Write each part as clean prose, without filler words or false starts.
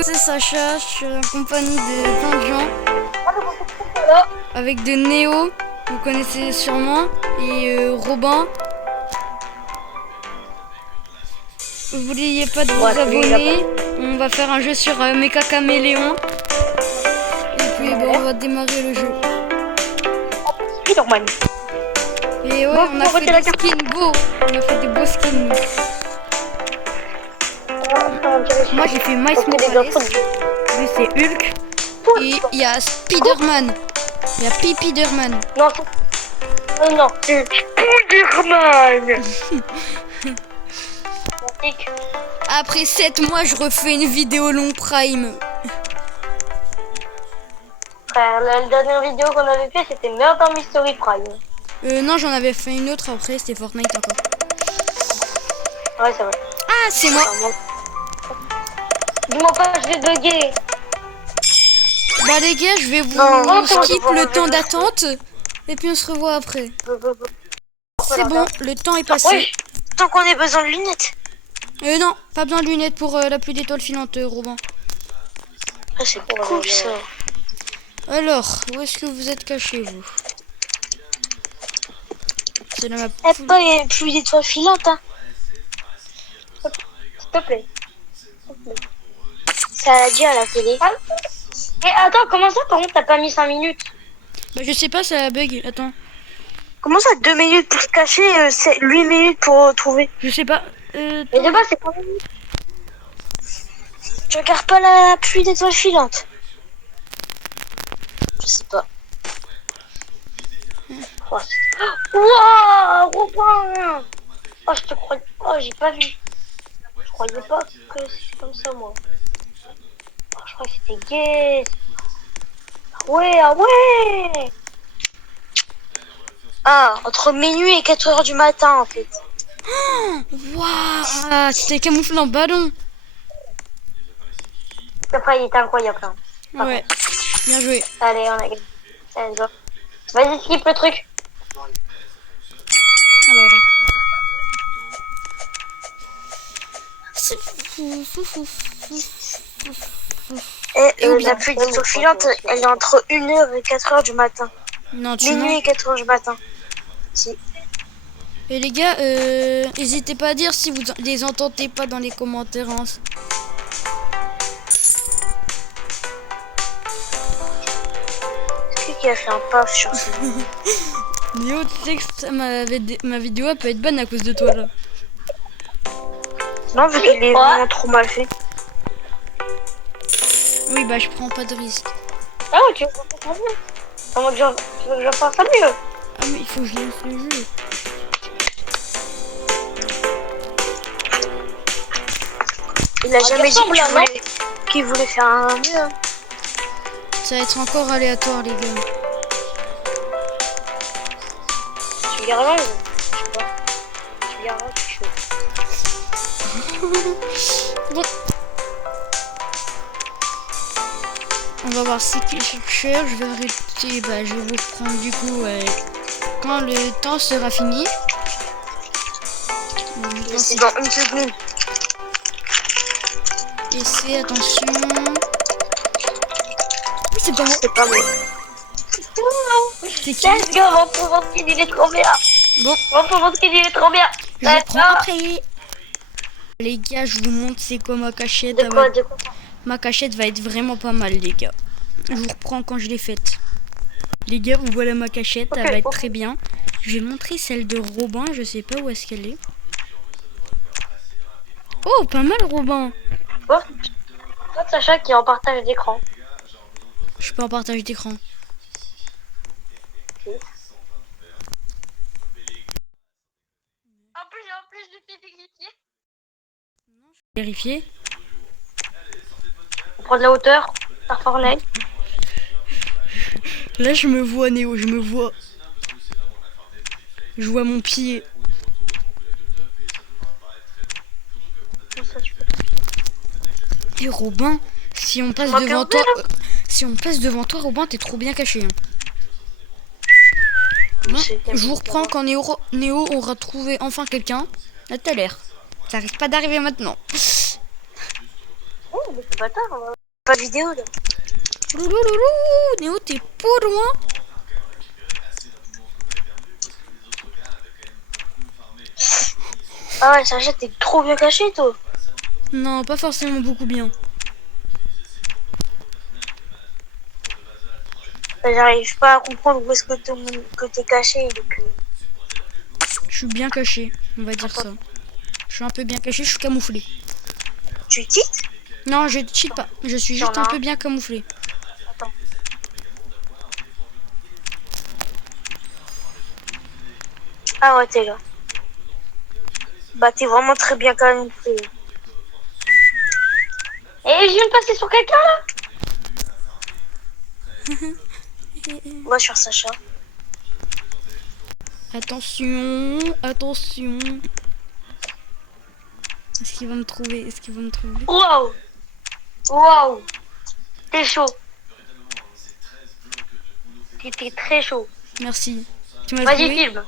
C'est Sacha, je suis en compagnie de plein de gens. Avec de Néo, vous connaissez sûrement, et Robin. N'oubliez pas de vous abonner. On va faire un jeu sur Mecha Caméléon. Et puis bon, on va démarrer le jeu. Spider-Man. Et ouais, on a fait des skins beaux. On a fait des beaux skins. Moi j'ai fait Miles Morales. Lui c'est Hulk. Et il y a Spider-Man. Il y a Pipiderman. Non, non, Spider-Man. Après 7 mois, je refais une vidéo long prime. Frère, la dernière vidéo qu'on avait fait, c'était Murder Mystery Prime. Non, j'en avais fait une autre après, c'était Fortnite encore. Ouais, c'est vrai. Ah, c'est moi. Dis-moi pas, je vais bugger. Bah les gars, je vais vous skip le temps d'attente. Et puis on se revoit après. C'est bon, le temps est passé. Oui. Tant qu'on ait besoin de lunettes. Non, pas besoin de lunettes pour la pluie d'étoiles filantes, Robin. Ah, c'est cool ça. Alors, où est-ce que vous êtes caché, vous? C'est dans ma Eh, pas il y a pluie d'étoiles filantes, hein. S'il te plaît. Ça l'a dit à la télé. Ah. Et attends, comment ça, par contre, t'as pas mis 5 minutes? Bah je sais pas, ça bug, attends. Comment ça, 2 minutes pour se cacher, c'est 8 minutes pour trouver? Je sais pas. Mais de base, c'est pas minutes. Tu regardes pas la pluie d'étoiles filantes? Je sais pas. Oh, wow, Robin! Oh, je te croyais. Oh, j'ai pas vu. Je croyais pas que c'est comme ça, moi. Oh, je crois que c'était gay. Ah ouais, ah ouais! Ah, entre minuit et 4h du matin, en fait. Waouh, c'était camouflé en ballon. Après, il était incroyable. Hein. Ouais, bien joué. Allez, on a gagné. Allez, go. Vas-y, skip le truc. Ah bah voilà. Et la pluie d'étoiles filantes, elle est entre 1h et 4h du matin. Non, tu Minuit mens. et 4h du matin. Si. Et les gars, n'hésitez pas à dire si vous les entendez pas dans les commentaires. Hein. Qui a fait un paf sur ça? Néo, tu sais que ma vidéo peut être bonne à cause de toi là. Non, vu qu'il est vraiment trop mal fait. Oui, bah je prends pas de risque. Ah ouais, tu veux pas faire mieux? Comment tu veux que je fasse ça mieux? Ah mais il faut que je lance le jeu. Il a jamais dit qu'il voulait faire un mieux. Ça va être encore aléatoire les gars. Tu gardes là, je sais pas. Tu gardes là, tu chaud. Bon. On va voir c'est qui le chercheur. Je vais arrêter. Bah je vais vous reprendre du coup quand le temps sera fini. C'est dans une seconde. Et c'est attention. C'est pas moi. C'est pas moi. C'est qui? Let's go, mon pauvre skin, il est trop bien. Bon. Mon pauvre skin, il est trop bien. Je le prends après. Les gars, je vous montre c'est quoi ma cachette. De quoi? Ma cachette va être vraiment pas mal les gars. Je vous reprends quand je l'ai faite. Les gars, vous voilà ma cachette, elle va être très bien. Je vais montrer celle de Robin, je sais pas où est-ce qu'elle est. Oh, pas mal Robin. Toi, Sacha qui est en partage d'écran. Je suis pas en partage d'écran. En plus, je fais vérifier. Vérifier. On prend de la hauteur par Fortnite. Là, je me vois Néo, je me vois. Je vois mon pied. Et Robin, si on passe devant toi, Robin, t'es trop bien caché. Hein. Bon, je vous reprends quand Néo aura trouvé enfin quelqu'un. Là, t'as l'air. Ça risque pas d'arriver maintenant. mais c'est pas tard, on va pas de vidéo là. Louloulou, Néo, t'es pas loin. Ah ouais, Sacha, t'es trop bien caché toi. Non, pas forcément beaucoup bien. J'arrive pas à comprendre où est-ce que t'es caché. Donc, Je suis bien caché, on va dire ça. Je suis un peu bien caché, je suis camouflé. tu cheats? Non, je cheat pas. Je suis T'en juste as un un. peu bien camouflé. Attends. Ah ouais, t'es là. Bah, t'es vraiment très bien camouflé. Et je viens de passer sur quelqu'un là. On va sur Sacha. Attention, attention. Est-ce qu'il va me trouver? Est-ce qu'il va me trouver? Waouh! Waouh! T'es chaud. T'es très chaud. Merci. Tu m'as Vas-y, trouvé? filme.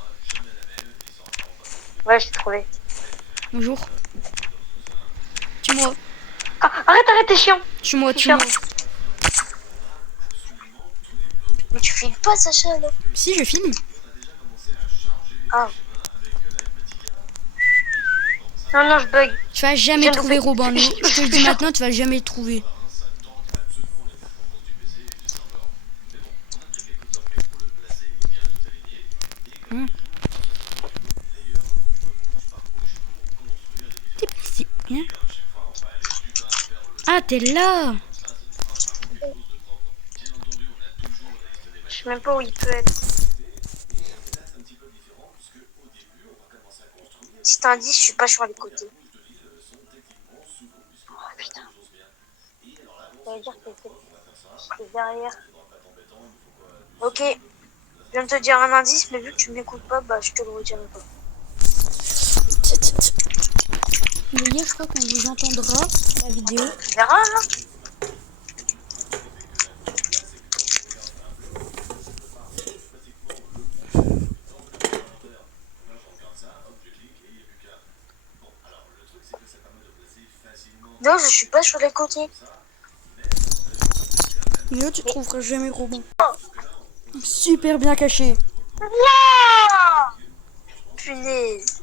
Ouais, j'ai trouvé. Bonjour. Tue-moi. Ah, arrête, t'es chiant. Tue-moi, Chiant. tue-moi. Mais tu filmes pas, Sacha, là. Si, je filme. Ah. Non, je bug. Tu vas jamais Je ne trouver sais- Robin. Néo. Je te le dis maintenant, tu vas jamais le trouver. Hein? T'es pas ici, hein? Ah, t'es là. Je sais même pas où il peut être. Si t'indice, je suis pas sur les côtés. Oh putain. Ça veut dire que c'est derrière. Ok. Je viens de te dire un indice, mais vu que tu m'écoutes pas, bah je te le redirai pas. Les gars, je crois qu'on vous entendra la vidéo. Tu verras, là. Non, je suis pas sur les côtés. Néo, tu trouveras jamais Robin. Super bien caché. Wouah! Punaise.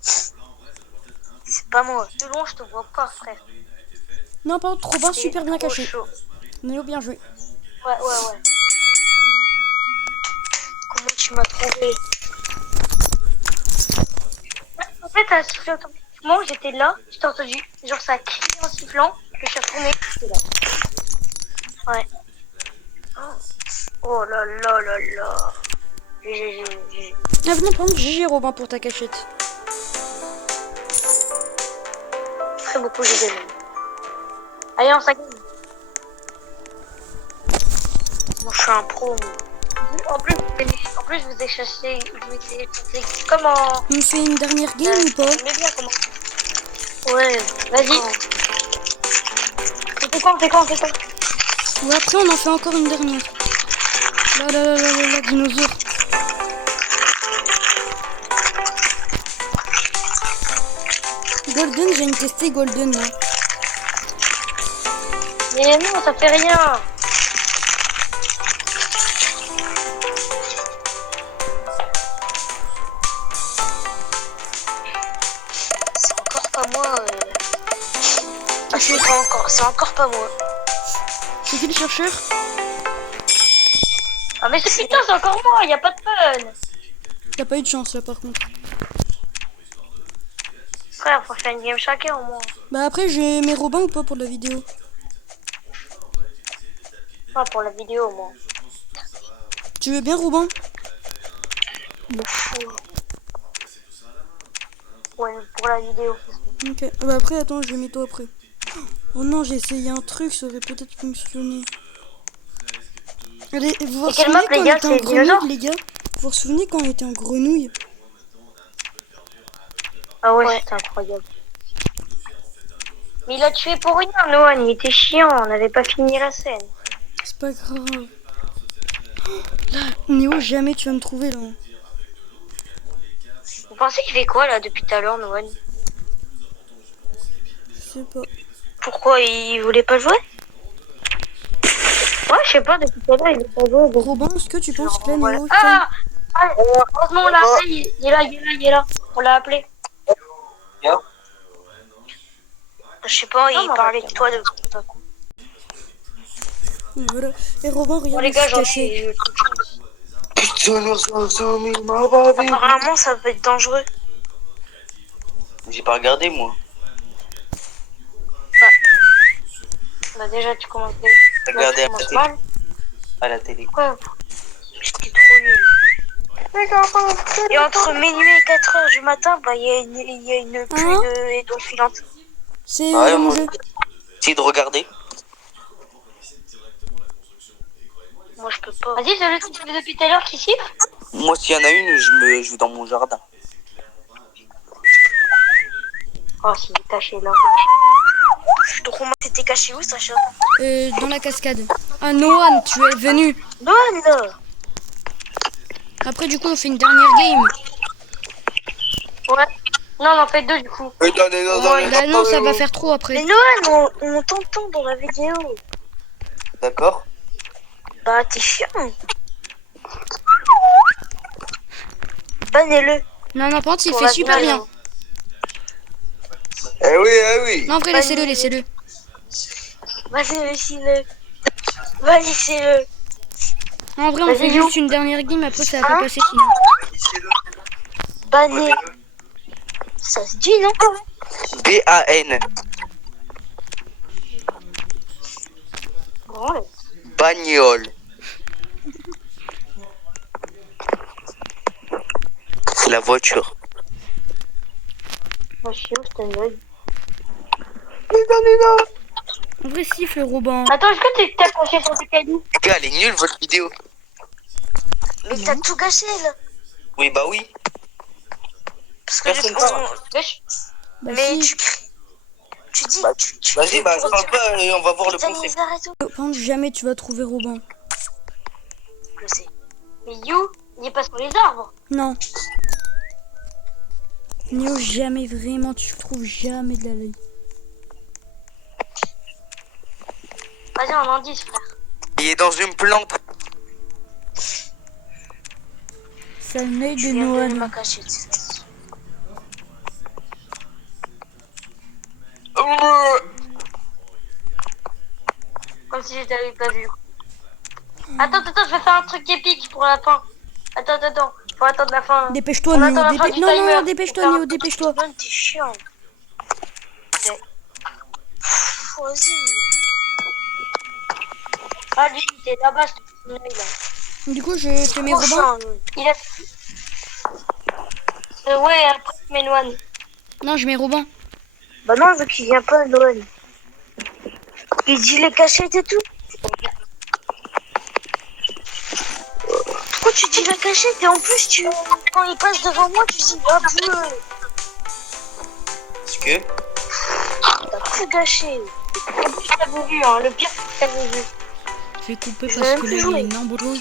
C'est pas moi. De loin, je te vois pas, frère. Non, pas Robin, C'est super bien trop caché. chaud. Néo, bien joué. Ouais. Comment tu m'as trouvé? En fait, à siffler automatiquement, j'étais là, je t'ai entendu. Genre, ça a crié en sifflant, je suis retournée, j'étais là. Ouais. Oh là là là là. GG. Ah, venez prendre GG Robin pour ta cachette. Très beaucoup GG. Allez, on s'accorde. Moi, je suis un pro. Moi. En plus, je vous ai cherché, comment... On fait une dernière game ou pas? Mais bien, comment... Ouais, vas-y. On fait quoi Ou après, on en fait encore une dernière. Là, dinosaure. Golden, j'ai une testée Golden là. Mais non, ça fait rien. C'est encore pas moi. Ah, c'est encore pas moi. C'est qui le chercheur? Ah, mais c'est putain, c'est encore moi, y a pas de fun. T'as pas eu de chance là par contre. Frère, faut faire une game chacun au moins. Bah après, j'ai mes Robin ou pas pour la vidéo? Pas pour la vidéo au moins. Tu veux bien Robin? Ouais, pour la vidéo. Ok. Bah après, attends, je mets toi après. Oh non, j'ai essayé un truc, ça aurait peut-être fonctionné. Allez, vous vous quelle souvenez map, quand les on gars, était en c'est grenouille, dinosaure les gars? Vous vous souvenez quand on était en grenouille? Ah ouais, c'était incroyable. Mais il a tué pour rien, Noan, il était chiant, on n'avait pas fini la scène. C'est pas grave. Là, Néo, jamais tu vas me trouver là. Vous pensez qu'il fait quoi là depuis tout à l'heure, Noan? Je sais pas. Pourquoi il voulait pas jouer? Ouais, je sais pas, depuis tout à l'heure, il est pas joué. Donc... Robin, est-ce que tu penses que là, Voilà. Néo Heureusement, on l'a appelé. Il est là, il est là. On l'a appelé. Je sais pas, il parlait de toi de... Voilà. Et Robin, Bon, regarde, les il gars, s'est j'en caché. ai... J'ai Apparemment, ça peut être dangereux. pas regardé moi. Bah déjà, tu commences, Regardez tu commences mal. à la télé. Quoi? T'es trop nul. Et entre minuit et 4h du matin, bah, il y a une pluie d'étoiles filantes. C'est Ah ouais, dans mon moi, jeu. essayez de regarder. Moi, je peux pas. Vas-y, celui que tu fais depuis tout à l'heure qui siffle. Moi, s'il y en a une, je vais dans mon jardin. Oh, s'il est caché là. Donc, t'étais caché où, Sacha? Dans la cascade. Ah, Noan, tu es venu. Non, là. Après, du coup, on fait une dernière game. Ouais. Non, on en fait deux du coup. Bah non, ça va faire trop après. Mais Noël, on t'entend dans la vidéo. D'accord. Bah, t'es chiant. Bannez-le. Non, par contre, il Pour fait la super finale. bien. Eh oui, eh oui. Non, en vrai, laissez-le, laissez-le. Vas-y, laissez-le. Vas-y, laissez-le. En vrai, on Vas-y, fait You. juste une dernière game, après ça va pas passer sinon. Banné. Ça se dit, non? B-A-N. Ouais. Bagnole. C'est la voiture. Moi, je suis où, c'était une blague. En vrai, siffle, Robin. Attends, est-ce que t'as accroché sur tes cailloux? Les gars, elle est nulle votre vidéo. Mais t'as tout gâché, là. Oui, bah oui. Parce que Personne parle. Bah Mais si. tu dis, Bah, tu Vas-y, bah je parle pas et on va voir le putain, concept. mais arrête. Pense jamais tu vas trouver Robin. Je sais. Mais You, il est pas sur les arbres. Non. Néo, jamais vraiment, tu trouves jamais de la vie. Vas-y, un indice, frère. Il est dans une plante. Ça naît de Je viens de donner ma Noan. cachette. Comme si je t'avais pas vu. Attends, je vais faire un truc épique pour la fin. Attends. Faut attendre la fin. Dépêche-toi, On Néo. attend la fin du Non, timer. non, dépêche-toi, Néo, dépêche-toi. T'es chiant. Vas-y. Ah, lui, il était là-bas, ce là. Du coup, je te mets Robin. Prochain, il a... ouais, après, mais Noan. Non, je mets Robin. Bah non, vu qu'il vient pas, Noan. Il dit les cachettes et tout. Pourquoi tu dis la cachette et en plus, quand il passe devant moi, tu dis ah bleu. Est-ce que T'as tout gâché. En plus, t'as voulu, hein. Le pire, c'est que t'avais vu. Je vais couper parce que là, il y a une embrouille.